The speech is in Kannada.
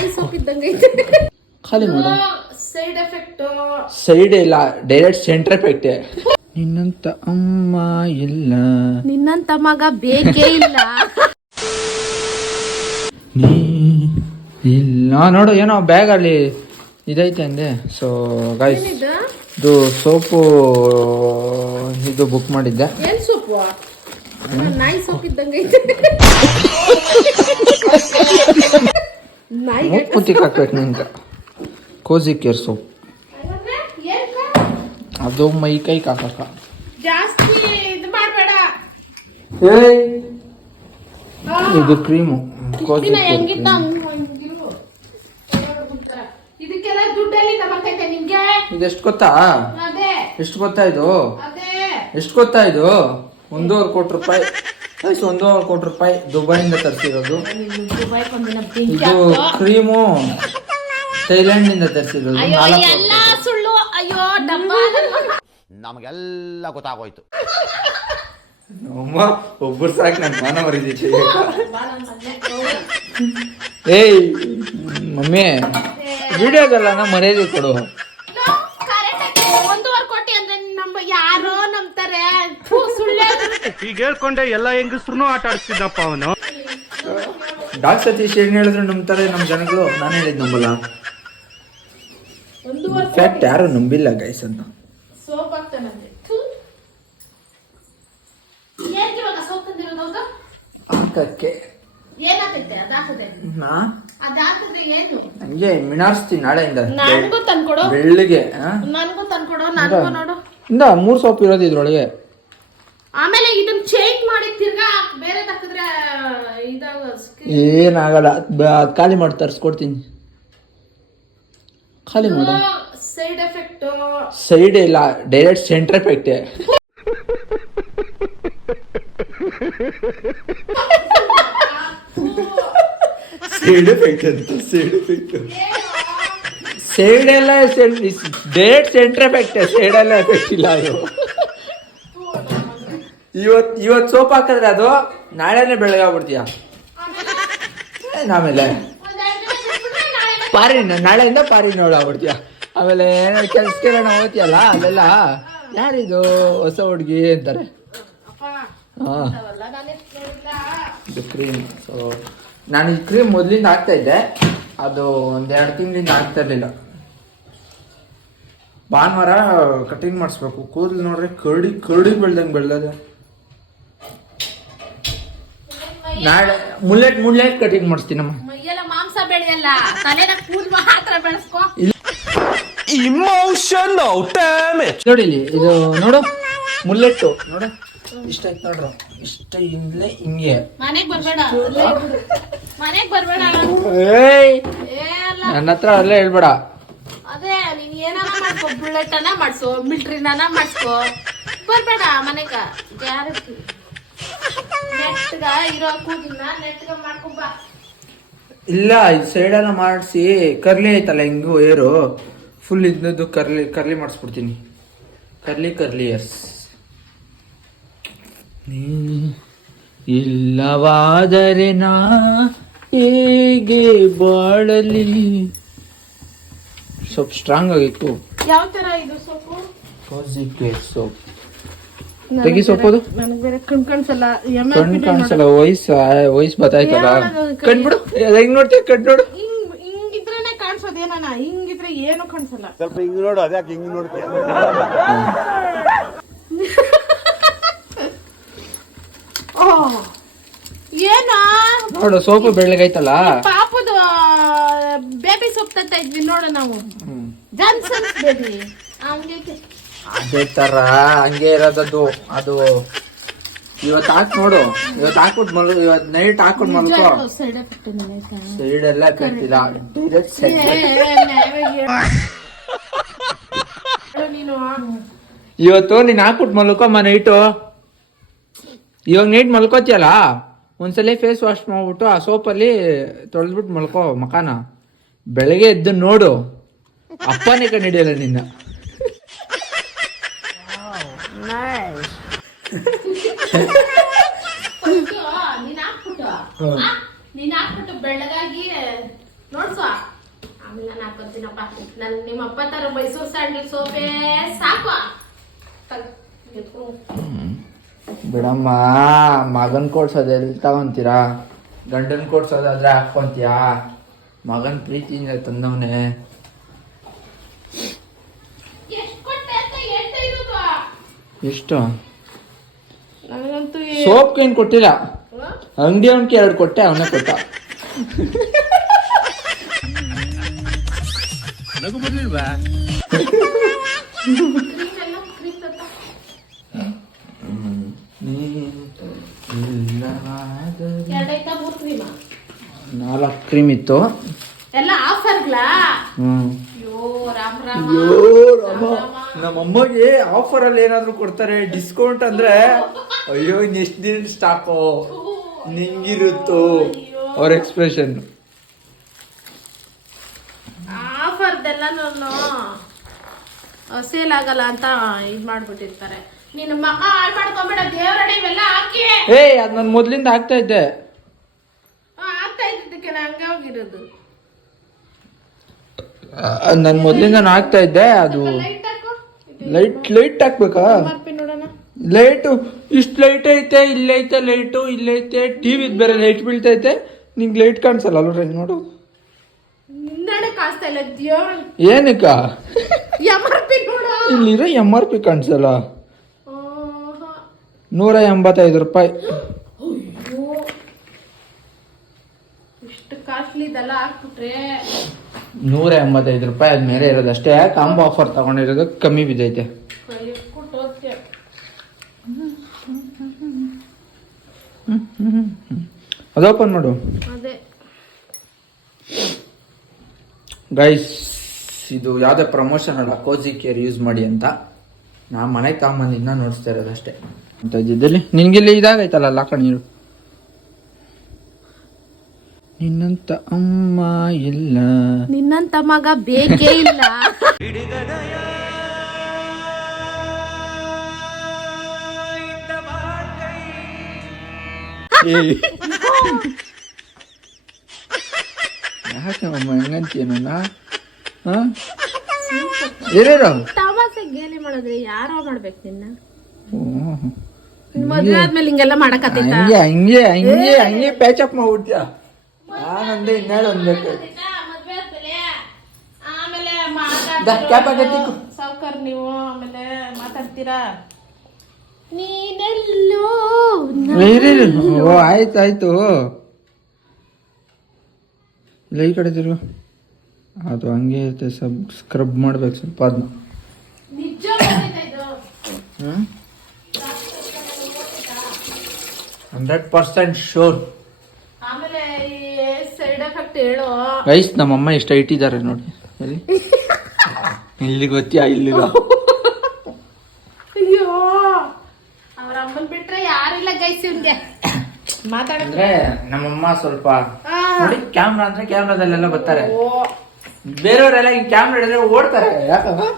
ನಾಯಿ ಸೋಪ್ ಇದ್ದಂಗೆ ಐತೆ. ಖಾಲಿ ಮಾಡು. Side effect. ಸೈಡ್ ಇಲ್ಲ, ಡೈರೆಕ್ಟ್ ಸೆಂಟರ್ ಎಫೆಕ್ಟ್. ನಿನ್ನಂತ ಅಮ್ಮ ಇಲ್ಲ, ನಿನ್ನಂತ ಮಗ ಬೇಕೇ ಇಲ್ಲ. ನೀ ಇಲ್ಲ ನೋಡು, ಏನೋ ಬ್ಯಾಗ್ ಅಲ್ಲಿ ಇದೈತೆ ಅಂದೆ. ಸೊ ಗೈಸ್, ಇದು ಸೋಪು ಇದು ಬುಕ್ ಮಾಡಿದ್ದೆ. ಏನ್ ಸೋಪು? ನಾಯಿ ಸೋಪ್ ಇದ್ದಂಗೆ ಐತೆ. ಮುತ್ತಿಗೆ ಹಾಕ್ಬೇಕು ನಿಂಗೆ. ಕೋಜಿ ಕೇರ್ ಸೋಪ್, ಅದು ಮೈ ಕೈ ಹಾಕಕ್ಕ. ಜಾಸ್ತಿ ಇದು ಮಾಡಬೇಡ. ಇದು ಕ್ರೀಮು ಕೋಜಿ ಕೇರ್. ಇದಕ್ಕೆಲ್ಲ ದುಡ್ಡಲ್ಲಿ ತಗೊಳ್ತೈತೆ ನಿಮ್ಗೆ. ಇದೆಷ್ಟು ಗೊತ್ತಾ? ಅದೇ ಎಷ್ಟು ಗೊತ್ತಾ ಇದು? ಅದೇ ಎಷ್ಟು ಗೊತ್ತಾ ಇದು? 1.5 ಕೋಟಿ ರೂಪಾಯಿ. 1.5 ಕೋಟಿ ರೂಪಾಯಿ ದುಬೈಯಿಂದ ತರಿಸಿರೋದು. ಇದು ಕ್ರೀಮು ಥೈಲ್ಯಾಂಡ್ ನಿಂದ ತರಿಸಿರೋದು. ಎಲ್ಲ ಸುಳ್ಳು. ಅಯ್ಯೋ ಡಬ್ಬ, ನಮಗೆಲ್ಲ ಗೊತ್ತಾಗೋಯ್ತು. ಅಮ್ಮ ಒಬ್ಬರು ಸಾಕು, ನನ್ನ ಮಾನ ಮರಿದೈತೆ. ಏಯ್ ಮಮ್ಮಿ, ವಿಡಿಯೋದಲ್ಲ ನಾ ಮರ್ಯಾದೆ ಕೊಡು. 1.5 ಕೋಟಿ ಅಂದ್ರೆ ಯಾರೋ ನಂಬ್ತಾರೆ? ಸುಳ್ಳು. ಈಗ ಹೇಳ್ಕೊಂಡೆ ಎಲ್ಲ ಹೆಂಗಸ್ರು ಆಟ ಆಡ್ತಿದ್ದಪ್ಪ ಅವನು. ಡಾಕ್ ಸತೀಶ್ ಏನ್ ಹೇಳಿದ್ರು ನಂಬ್ತಾರೆ ನಮ್ಮ ಜನಗಳು. ನಾನು ಹೇಳಿದ್ ನಂಬಲ್ಲ. ಫ್ಯಾಕ್ಟ್ ಯಾರು ನಂಬಿಲ್ಲ ಗೈಸ್ ಅಂತ. ಸೋಪ್ ಆಗ್ತಾನಂತೆ. ಏನ್ ಇವಾಗ ಸೋಪ್ ತಂದಿರೋದು? ಹೌದಾ? ಹಾಕಕ್ಕೆ ಏನಾಗ್ತೈತೆ ಅದಾಕದೆ? ಅದಾಕದೆ ಏನು? ಹಂಗೆ ಮಿನಾರ್ಸ್ತೀನಿ ನಾಳೆಯಿಂದ. ನನಗೂ ತಂದ್ಕೊಡು. ಬೆಳ್ಳಿಗೆ ನನಗೂ ತಂದ್ಕೊಡು. ನನಗೂ ನೋಡು. 3 ಸೋಪ್ ಇರೋದು ಇದ್ರೊಳಗೆ. ಆಮೇಲೆ ಇದನ್ನ ಚೇಂಜ್ ಮಾಡಿ ತಿರ್ಗಾ ಬೇರೆ ಹಾಕಿದ್ರೆ ಏನಾಗಲ್ಲ. ಖಾಲಿ ಮಾಡಿ ತರಿಸ್ಕೊಡ್ತೀನಿ. ಖಾಲಿ ಮಾಡು. Side effect. ಸೈಡ್ ಇಲ್ಲ, direct centre effect. Side effect ಅಂತ. ಸೈಡ್ ಎಫೆಕ್ಟ್ ಸೈಡ್ ಎಲ್ಲ ಡೈರೆಕ್ಟ್ ಸೆಂಟರ್ ಎಫೆಕ್ಟ್. ಸೈಡ್ ಎಲ್ಲ ಎಫೆಕ್ಟ್ ಇಲ್ಲ. ಅದು ಇವತ್ತು ಸೋಪ್ ಹಾಕಿದ್ರೆ ಅದು ನಾಳೆನೆ ಬೆಳಗಾಗ್ಬಿಡ್ತೀಯ. ಆಮೇಲೆ ಪಾರಿನ ನಾಳೆಯಿಂದ ಪಾರಿನ ಆಗ್ಬಿಡ್ತೀಯ. ಆಮೇಲೆ ಏನಾದ್ರು ಕೆಲ್ಸಕ್ಕೆಲ್ಲ ನಾವು ಹೋಗ್ತೀಯಲ್ಲ, ಅಲ್ಲೆಲ್ಲ ಯಾರಿದು ಹೊಸ ಹುಡುಗಿ ಅಂತಾರೆ. ಇದು ಕ್ರೀಮ್. ಸೊ ನಾನು ಈ ಕ್ರೀಮ್ ಮೊದಲಿಂದ ಹಾಕ್ತಾ ಇದ್ದೆ. ಅದು 1-2 ತಿಂಗಳಿಂದ ಆಗ್ತಾ ಇರ್ಲಿಲ್ಲ. ಭಾನುವಾರ ಕಟಿಂಗ್ ಮಾಡಿಸ್ಬೇಕು. ಕೂದಲು ನೋಡ್ರೆ ಕರಡಿ ಬೆಳ್ದಂಗೆ. ನಾಳೆ ಮುಳ್ಳೆಟ್ ಕಟಿಂಗ್ ಮಾಡಿಸ್ತೀನಮ್ಮ. ಮೈಯೆಲ್ಲ ಮಾಂಸ ಬೆಳೆಯಲ್ಲ, ತಲೆನ ಕೂದಲು ಮಾತ್ರ ಬೆಳೆಸ್ಕೊ. Emotional damage. ನೋಡಿ ಇಲ್ಲಿ, ಇದು ನೋಡು ಮುಳ್ಳೆಟ್ಟು ನೋಡು. ಇಷ್ಟ ಆಯ್ತು ನೋಡ್ರ. ಇಷ್ಟ ಇಂದ್ಲೆ ಹಿಂಗೆ. ಮನೆಗ್ ಬರ್ಬೇಡ. ನನ್ನ ಹತ್ರ ಅಲ್ಲೇ ಹೇಳ್ಬೇಡ. ಅದೇ ನೀನ್ ಏನಾನ ಮಾಡ್ಕೊ, ಬುಲೆಟ್ ಅನ್ನ ಮಾಡ್ಸೋ, ಮಿಲ್ಟ್ರಿನ ಮಾಡ್ಸ್ಕೊ, ಬರ್ಬೇಡ ಮನೆಗ. ಗ್ಯಾರಂಟಿ ನೆಟ್ಗ ಇರೋ ಕೂದಲನ್ನ ನೆಟ್ಗ ಮಾಡ್ಕೊಂಬ. ಇಲ್ಲ, ಈ ಸೈಡೆಲ್ಲ ಮಾಡಿಸಿ ಕರ್ಲಿ ಐತಲ್ಲ ಹಿಂಗು ಏರು ಫುಲ್ ಇದ್ದದ್ದು ಕರ್ಲಿ ಮಾಡಿಸ್ಬಿಡ್ತೀನಿ. Curly S. ನೀ ಇಲ್ಲವಾದರೆ ನಾ ಹೇಗೆ ಬಾಳಲಿ. ಸ್ವಲ್ಪ ಸ್ಟ್ರಾಂಗ್ ಆಗಿತ್ತು. ಯಾವ ತರ ಇದು ಸೋಪು? ಕೋಜಿ care soap. ತೆಗಿ ಸೋಪದು. ನನಗೆ ಬೇರೆ ಕಣ್ ಕಾಣಿಸಲ್ಲ. ವಯಸ್ಸು ಬತ್ತಾಯ್ತಲ್ಲ. ಕಣ್ಬಿಡು. ಹೆಂಗ್ ನೋಡ್ತೀಯ? ಕಣ್ ನೋಡು. ಹಿಂಗಿದ್ರೇನೆ ಕಾಣಿಸೋದೇನ? ಹಿಂಗಿದ್ರೆ ಏನು ಕಾಣಿಸಲ್ಲ. ಸ್ವಲ್ಪ ಹಿಂಗ್ ನೋಡು. ಅದ್ಯಾಕೆ ಹಿಂಗ್ ನೋಡ್ತೀಯ? ಏನ ನೋಡು, ಸೋಪು ಬೆಳ್ಳಗೈತಲ್ಲ. ಪಾಪದ ಬೇಬಿ ಸೋಪ್ ತಂತ ಇದ್ವಿ ನೋಡು ನಾವು. ಜಾನ್ಸನ್ಸ್ ಬೇಬಿ ಅದೇ ತರ ಹಂಗೆ ಇರೋದದು. ಅದು ಇವತ್ತು ಹಾಕಿ ನೋಡು. ಇವತ್ತು ಹಾಕ್ಬಿಟ್ಟು ಇವತ್ತು ನೈಟ್ ಹಾಕ್ಬಿಟ್ಟು ಮಲ್ಕೋ. ಸೈಡ್ ಎಲ್ಲ ಕಟ್ಟಿಲ್ಲ, ಡೈರೆಕ್ಟ್ ಸೈಡ್. ಇವತ್ತು ನೀನ್ ಹಾಕ್ಬಿಟ್ಟು ಮಲ್ಕೋಮ್ಮ ನೈಟು. ಇವಾಗ ನೈಟ್ ಮಲ್ಕೋತಿಯಲ್ಲ, ಒಂದ್ಸಲ ಫೇಸ್ ವಾಶ್ ಮಾಡ್ಬಿಟ್ಟು ಆ ಸೋಪಲ್ಲಿ ತೊಳೆದ್ಬಿಟ್ಟು ಮಲ್ಕೋ ಮಕಾನ. ಬೆಳಗ್ಗೆ ಎದ್ದು ನೋಡು, ಅಪ್ಪನೇ ಕಂಡಿಡಿಯಲ್ಲ ನಿನ್ನ. ನೀನ್ ಹಾಕ್ಬಿಟ್ಟು ಬೆಳಗಾಗಿ ನೋಡ್ಸು ಮಾಡ್ಕೊಡ್ತೀನಪ್ಪ. ನನ್ ನಿಮ್ಮ ಅಪ್ಪ ತರ ಮೈಸೂರು ಸ್ಯಾಂಡಲ್ ಸೋಪೆ ಸಾಕು. ಬಿಡಮ್ಮ, ಮಗನ್ ಕೊಡ್ಸೋದು ಎಲ್ಲಿ ತಗೊಂತೀರಾ? ಗಂಡನ್ ಕೊಡ್ಸೋದಾದ್ರೆ ಹಾಕೊಂತೀಯಾ? ಮಗನ್ ಪ್ರೀತಿಯಿಂದ ತಂದವನೇ. ಎಷ್ಟು? ನನಗಂತೂ ಸೋಪ್ ಏನ್ ಕೊಟ್ಟಿಲ್ಲ, ಅಂಗಡಿ ಅವನ್ಗೆ 2 ಕೊಟ್ಟೆ, ಅವನೇ ಕೊಟ್ಟ. ನಗು ಬರ್ಲಿಲ್ವಾ? ನಾಲ್ಕು ಕ್ರೀಮ್ ಇತ್ತು ಎಲ್ಲ ಆಫರ್ಗಳಾ? ಹ್ಮ್. ಅಯ್ಯೋ ರಾಮ್ ರಾಮ. ಅಯ್ಯೋ ರಾಮ, ನಮ್ಮಮ್ಮಗೆ ಆಫರ್ ಅಲ್ಲಿ ಏನಾದ್ರು ಕೊಡ್ತಾರೆ ಡಿಸ್ಕೌಂಟ್ ಅಂದ್ರೆ, ಅಯ್ಯೋ ಇನ್ನೆಷ್ಟು ದಿನ ಸ್ಟಾಕು ನಿಂಗಿರುತ್ತೋ ಅವ್ರ ಎಕ್ಸ್ಪ್ರೆಷನ್. ಆಫರ್ದೆಲ್ಲ ನಾನು ಸೇಲ್ ಆಗಲ್ಲ ಅಂತ ಇದ್ ಮಾಡ್ಬಿಟ್ಟಿರ್ತಾರೆ. ನಿನ್ನ ಮಗ ಹಾಳು ಮಾಡ್ಕೊಂಬೇಡ, ದೇವ್ರಡಿ ಇವೆಲ್ಲ ಹಾಕಿ. ಅದ್ ನಾನು ಮೊದ್ಲಿಂದ ಆಗ್ತಾ ಇದ್ದೆ. ಆಗ್ತಾ ಇದ್ದಕ್ಕೆ ಹಂಗೆ ಹೋಗಿರೋದು. ನಾನು ಮೊದ್ಲಿಂದ ಆಗ್ತಾ ಇದ್ದೆ. ಅದು ಲೈಟ್ ಹಾಕು. ಲೈಟ್ ಹಾಕ್ಬೇಕಾ? ನೋಡೋಣ. ಲೈಟು ಇಷ್ಟು ಲೈಟ್ ಐತೆ, ಇಲ್ಲೈತೆ ಲೈಟು, ಇಲ್ಲೈತೆ ಟಿವಿ ಬೇರೆ ಲೈಟ್ ಬೀಳ್ತೈತೆ. ನಿಂಗೆ ಲೈಟ್ ಕಾಣಿಸಲ್ಲ ಅಲ್ರಿ? ನೋಡು, ನಿನ್ನಡೆ ಕಾಣಿಸ್ತಾ ಇಲ್ಲ. ದೇವ್ರ ಏನಕ್ಕ? MRP ನೋಡು. ಇಲ್ಲಿರೋ MRP ಕಾಣಿಸಲ್ಲ. 185 ರೂಪಾಯಿ. ಇಷ್ಟು ಕಾಸ್ಟ್ಲಿ ಇದೆಲ್ಲ ಹಾಕ್ಬಿಟ್ರೆ 185 ರೂಪಾಯಿ ಆದ್ಮೇಲೆ ಇರೋದು ಅಷ್ಟೇ. ಕಾಂಬೋ ಆಫರ್ ತಗೊಂಡಿರೋದು ಕಮ್ಮಿ ಬಿದ್ದೈತೆ. ಅದು ಓಪನ್ ಮಾಡು. ಅದೇ ಗೈಸ್, ಇದು ಯಾವುದೇ ಪ್ರಮೋಷನ್ ಅಲ್ಲ, ಕೋಜಿ ಕೇರ್ ಯೂಸ್ ಮಾಡಿ ಅಂತ ನಾ ಮನೆಗೆ ತಗೊಂಬಂದಿದ್ನ ನೋಡಿಸ್ತಾ ಇರೋದು ಅಷ್ಟೇ. ಅಂತ ಇದ್ದಿದ್ದಲ್ಲಿ ನಿನ್ಗಿಲ್ಲಿ ಇದಾಗೈತಲ್ಲ ಲಾಕ ನೀರು. ನಿನ್ನಂತ ಅಮ್ಮ ಇಲ್ಲ, ನಿನ್ನಂತ ಮಗ ಬೇಕೇ ಇಲ್ಲ. ಯಾಕೆ ಅಮ್ಮ ಹೆಂಗಂತೀನ? ಏನೇನು ತಮಾಸೆ ಗೇಲಿ ಮಾಡಿದ್ರೆ ಯಾರೋ ಮಾಡ್ಬೇಕು ನಿನ್ನ. ಮದ್ವೆ ಆದ್ಮೇಲೆ ಹಿಂಗೆಲ್ಲ ಮಾಡಕತ್ತೈತ? ಹಂಗೆ ಹಂಗೆ ಹಂಗೆ ಹಂಗೆ ಪ್ಯಾಚಪ್ ಮಾಡ್ಬಿಡ್ತೀಯ. ನಾನಂದೆ ಇನ್ಯಾರು ಅನ್ಬೇಕು. ಆಮೇಲೆ ಸಾವ್ಕಾರ್ ನೀವು ಆಮೇಲೆ ಮಾತಾಡ್ತೀರಾ. ನೀನೆಲ್ಲೋ ಓ ಆಯ್ತಾಯ್ತು. ಇಲ್ಲ ಈ ಕಡೆ ತಿರುಗು. ಅದು ಹಂಗೆ ಇರುತ್ತೆ, ಸ್ಕ್ರಬ್ ಮಾಡ್ಬೇಕು ಸ್ವಲ್ಪ ಅದನ್ನ. ನಿಜ 100% ಶೋರ್. ಆಮೇಲೆ ಸೈಡ್ ಎಫೆಕ್ಟ್ ಹೇಳು. ಗೈಸ್, ನಮ್ಮಮ್ಮ ಎಷ್ಟು ಇಟ್ಟಿದ್ದಾರೆ ನೋಡಿ. ಎಲ್ಲಿ ಇಲ್ಲಿ ಗೊತ್ತಾ? ಇಲ್ಲಿಗ. ಅಯ್ಯೋ, ಅವ್ರ ಅಮ್ಮನ್ ಬಿಟ್ರೆ ಯಾರಿಲ್ಲ ಗೈಸ್ ಇವ್ನಿಗೆ ಮಾತಾಡಿದ್ರೆ. ನಮ್ಮಮ್ಮ ಸ್ವಲ್ಪ ನೋಡಿ, ಕ್ಯಾಮ್ರಾ ಅಂದ್ರೆ ಕ್ಯಾಮ್ರಾದಲ್ಲೆಲ್ಲ ಬರ್ತಾರೆ. ಬೇರೆಯವರೆಲ್ಲ ಹಿಂಗ್ ಕ್ಯಾಮ್ರಾ ಹಿಡಿದ್ರೆ ಓಡ್ತಾರೆ. ಯಾಕಂದ್ರೆ